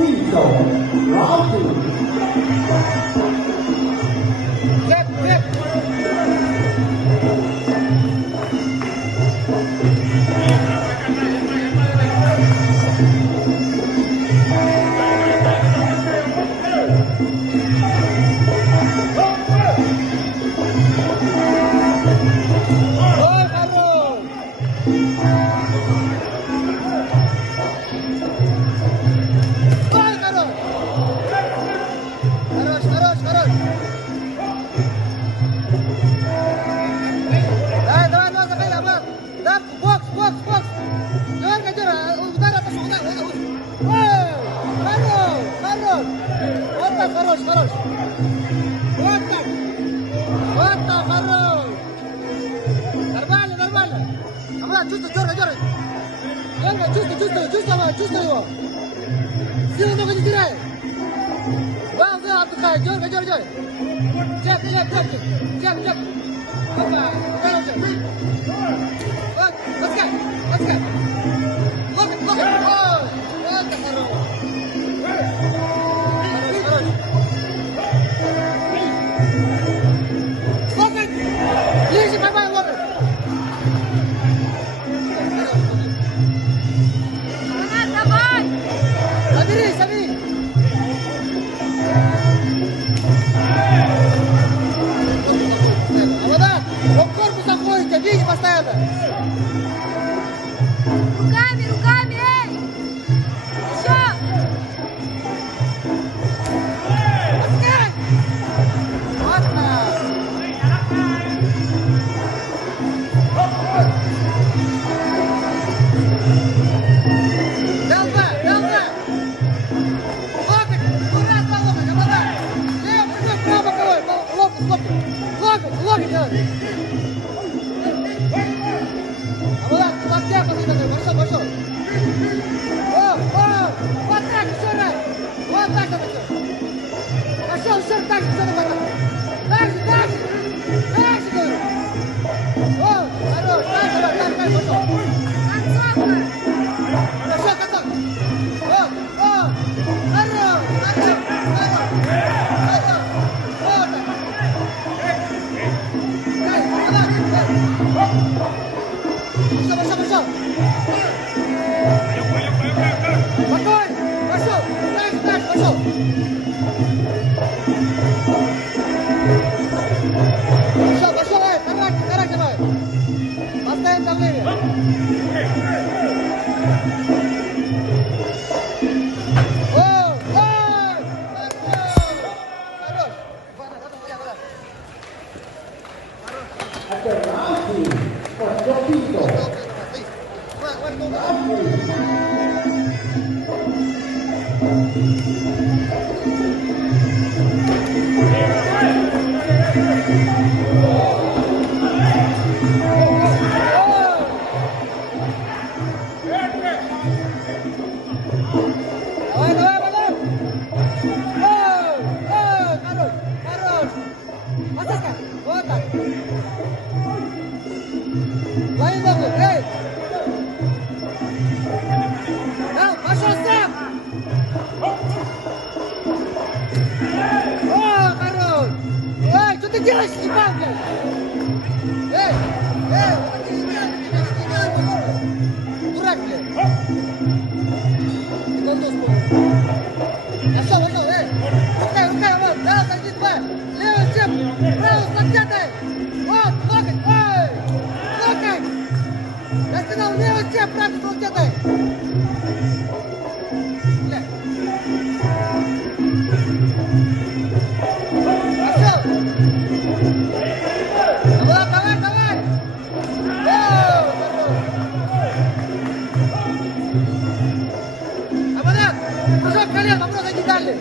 Pinto, round 2. Hip, hip. Хорош. Вот так. Хорош. Нормально. Амрат, чувствуй, дергай. Дергай, чувствуй его. Силу много не теряй. Глаза отдыхай, дергай. Чек. Опа, короче. Вот, подскай. Локоть. Ой, это хорошо. Локоть! Ближе, поймай локоть! Давай! Собери! А вода! Он корпус заходит, видите постоянно! Руками! Эй! Еще! Пускай! Вот так! Делба! Локоть! Ура, локоть! Вода! Лево, право боковой! Локоть делай! А вода, локтя посмотри, пошел! Вот так, еще раз! Вот так надо все! Пошел, еще так же, все надо! Так же, говорю! О, хорош, так, пошел! Пошел, каток! Вот, хорош! Вот так! Дай, пошел! Спокойно! Пошел! Так, пошел! Пошел, характер давай! Поставим давление! Хорош! After round 2, Oscar Pinto. Давай! Хорош! Атака! Вот так! Лови ногу! Эй! Пошел сам! О, хорош! Эй, что ты делаешь, Степан, блядь? Эй! Вот так не делай, дурак, блядь! Пошел, эй! Рукой, вот, да, сойди два! Левый степ, правый с локтятой! Вот, локоть, ой! Локоть! Я сказал, левый степ, правый с локтятой! Бля! Пошел! Давай! Аманат! Прыжок колен, вопрос не дали!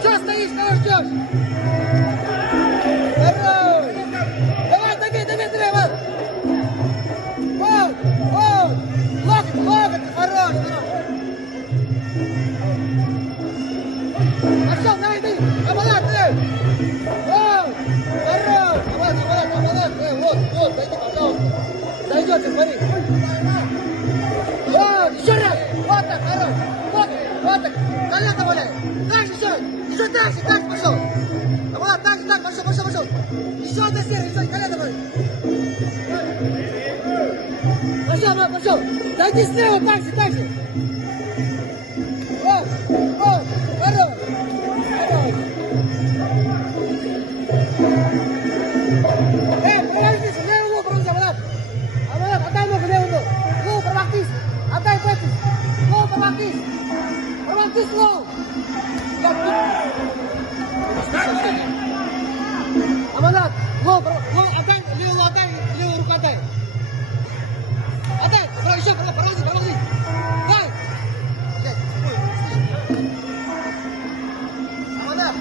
Что стоишь, кого ждешь? Хорош! Давай, вот! Локоть, хорош! Пошел, давай, Аманат, хорош! Аманат, вот, зайди, пожалуйста! Зайдете, смотри! Пошел. Зайди слева, так же. Вот. Хорош. Подожди, левый лук, Аманат. Отдай ногу, левый лук. Лук, промахнись. Отдай Петю. Лук, промахнись. Промахнись, лук. Аманат, лук, отдай, левую руку отдай. Отдай, еще, промахни. Дай. Аманат,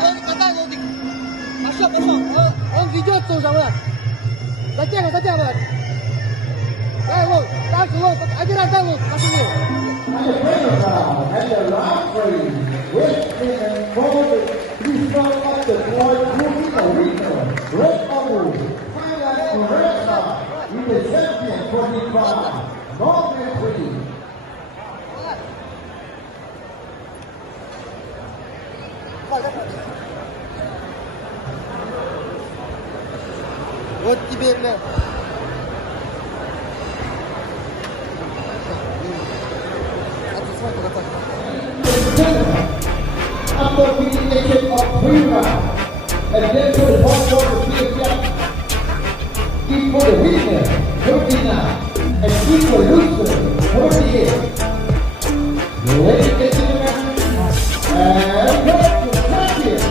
лодик, отдай, лодик. Пошел. Он ведется уже, Аманат. Затягивай, Аманат. Дай лук, дальше лук, один раз дай лук, пошли. And the last three, Westman and Cole, he felt like the boy Rico. Red Bubble, Thailand Coretta, with the champion 25, Northern Queen. Вот тебе, бля. After being naked of 3 rounds, and then for the one for the PFF, keep for the winner, 39, and keep for loser, 48. Ladies and gentlemen, and welcome to champion,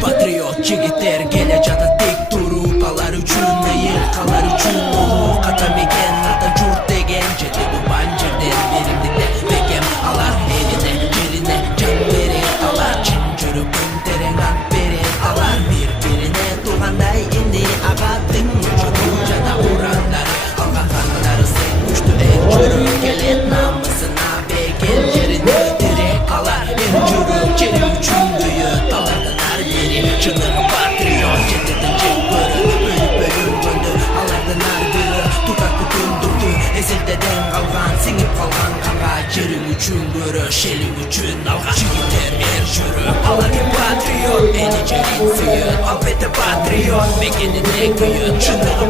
Patriot jigitler gele jada tek turup alar üçün ел қалар üçün болу ката мекен ата журт деген жети туған жерден беримдикте бекем алар элине жерине жан берет алар чын жүрөкүн терең ак берет алар бири-бирине туугандай инди агаттын жолу жана урандары алгандары сен күчтүү эл жүрүп келет намысына бекер жерине тирек алар эл жүрүп жери үчүн күйөт алардан ар бири чыныгы патриот жетидин жек көрүп бөлүнгөндө алардан ар бири тутат бүтүндүктү эзилдеден калган сиңип калган канга жериң үчүн көрөш элиң үчүн алга жигиттер эр жүрүп алар патриот эли жерин сүйөт албетте патриот мекенине күйөт чыныгы